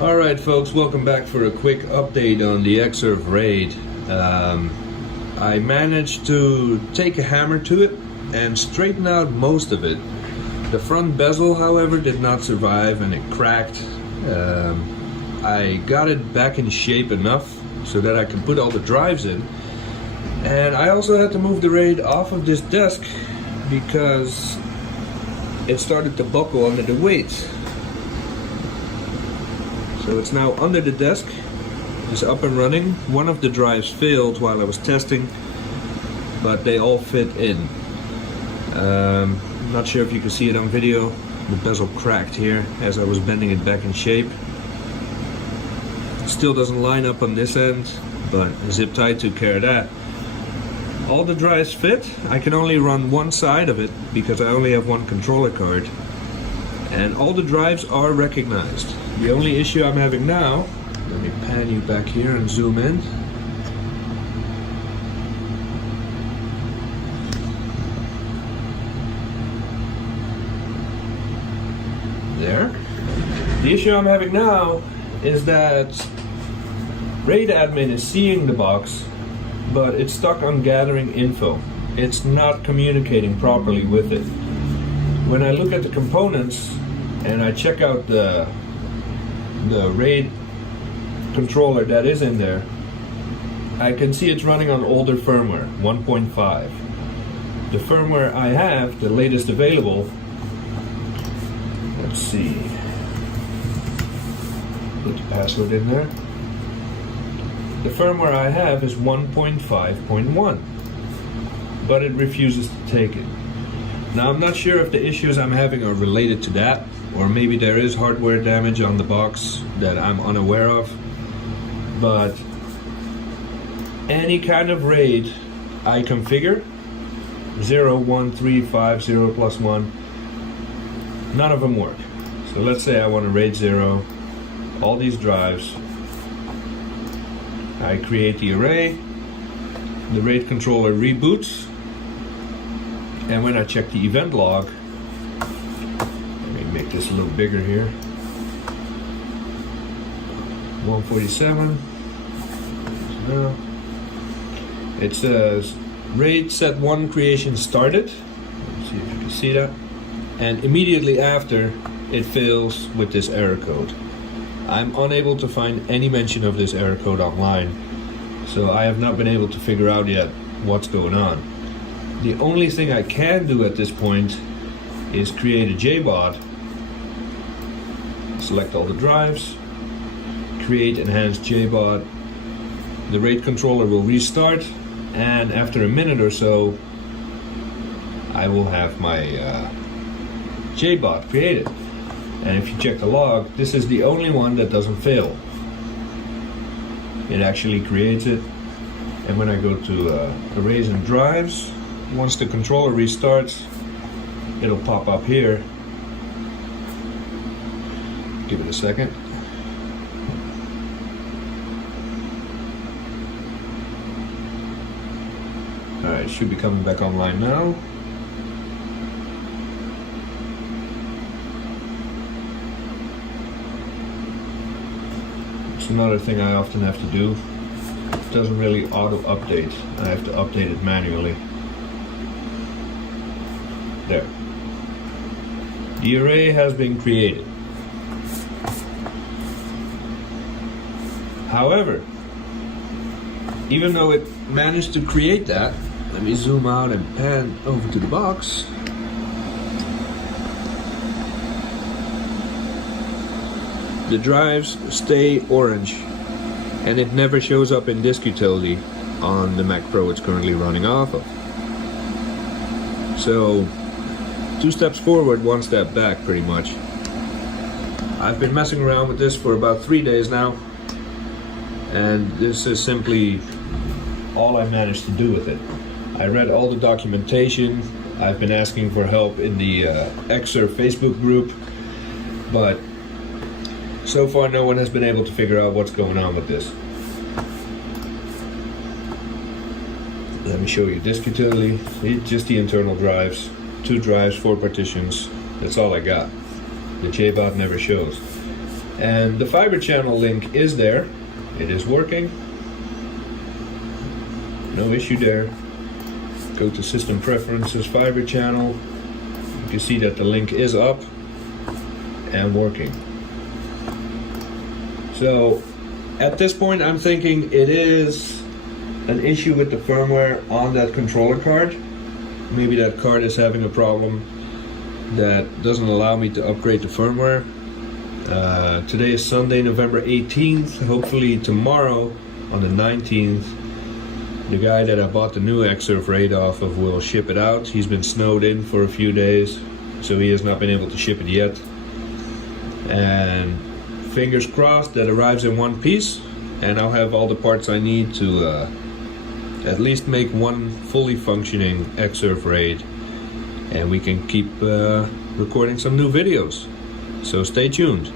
Alright folks, welcome back for a quick update on the Xserve RAID. I managed to take a hammer to it and straighten out most of it. The front bezel, however, did not survive and it cracked. I got it back in shape enough so that I could put all the drives in. And I also had to move the RAID off of this desk because it started to buckle under the weight. So it's now under the desk, it's up and running. One of the drives failed while I was testing, but they all fit in. Not sure if you can see it on video. The bezel cracked here as I was bending it back in shape. Still doesn't line up on this end, but zip tie took care of that. All the drives fit. I can only run one side of it because I only have one controller card. And all the drives are recognized. The only issue I'm having now, let me pan you back here and zoom in. There. The issue I'm having now is that RAID admin is seeing the box, but it's stuck on gathering info. It's not communicating properly with it. When I look at the components and I check out the RAID controller that is in there, I can see it's running on older firmware, 1.5. The firmware I have, the latest available, let's see, put the password in there. The firmware I have is 1.5.1, but it refuses to take it. Now I'm not sure if the issues I'm having are related to that, or maybe there is hardware damage on the box that I'm unaware of, but any kind of RAID I configure, 0, 1, 3, 5, 0, plus 1, none of them work. So let's say I want to RAID 0, all these drives, I create the array, the RAID controller reboots, and when I check the event log, make this a little bigger here, 147, so it says RAID set 1 creation started. Let's see if you can see that, and immediately after it fails with this error code. I'm unable to find any mention of this error code online, so I have not been able to figure out yet what's going on. The only thing I can do at this point is create a JBOD, select all the drives, create enhanced JBOD. The RAID controller will restart, and after a minute or so I will have my JBOD created. And if you check the log, this is the only one that doesn't fail. It actually creates it, and when I go to arrays and drives, once the controller restarts, it'll pop up here. Give it a second. Alright, should be coming back online now. It's another thing I often have to do. It doesn't really auto-update. I have to update it manually. There. The array has been created. However, even though it managed to create that, let me zoom out and pan over to the box. The drives stay orange, and it never shows up in disk utility on the Mac Pro it's currently running off of. So, 2 steps forward, 1 step back pretty much. I've been messing around with this for about 3 days now, and this is simply all I managed to do with it. I read all the documentation. I've been asking for help in the Xserve Facebook group, but so far no one has been able to figure out what's going on with this. Let me show you disk utility. It's just the internal drives, 2 drives, 4 partitions. That's all I got. The JBOD never shows. And the fiber channel link is there. It is working. No issue there. Go to System Preferences, Fiber Channel. You can see that the link is up and working. So at this point I'm thinking it is an issue with the firmware on that controller card. Maybe that card is having a problem that doesn't allow me to upgrade the firmware. Today is Sunday, November 18th. Hopefully tomorrow, on the 19th, the guy that I bought the new Xserve RAID off of will ship it out. He's been snowed in for a few days, so he has not been able to ship it yet. And fingers crossed that arrives in one piece, and I'll have all the parts I need to at least make one fully functioning Xserve RAID, and we can keep recording some new videos. So stay tuned.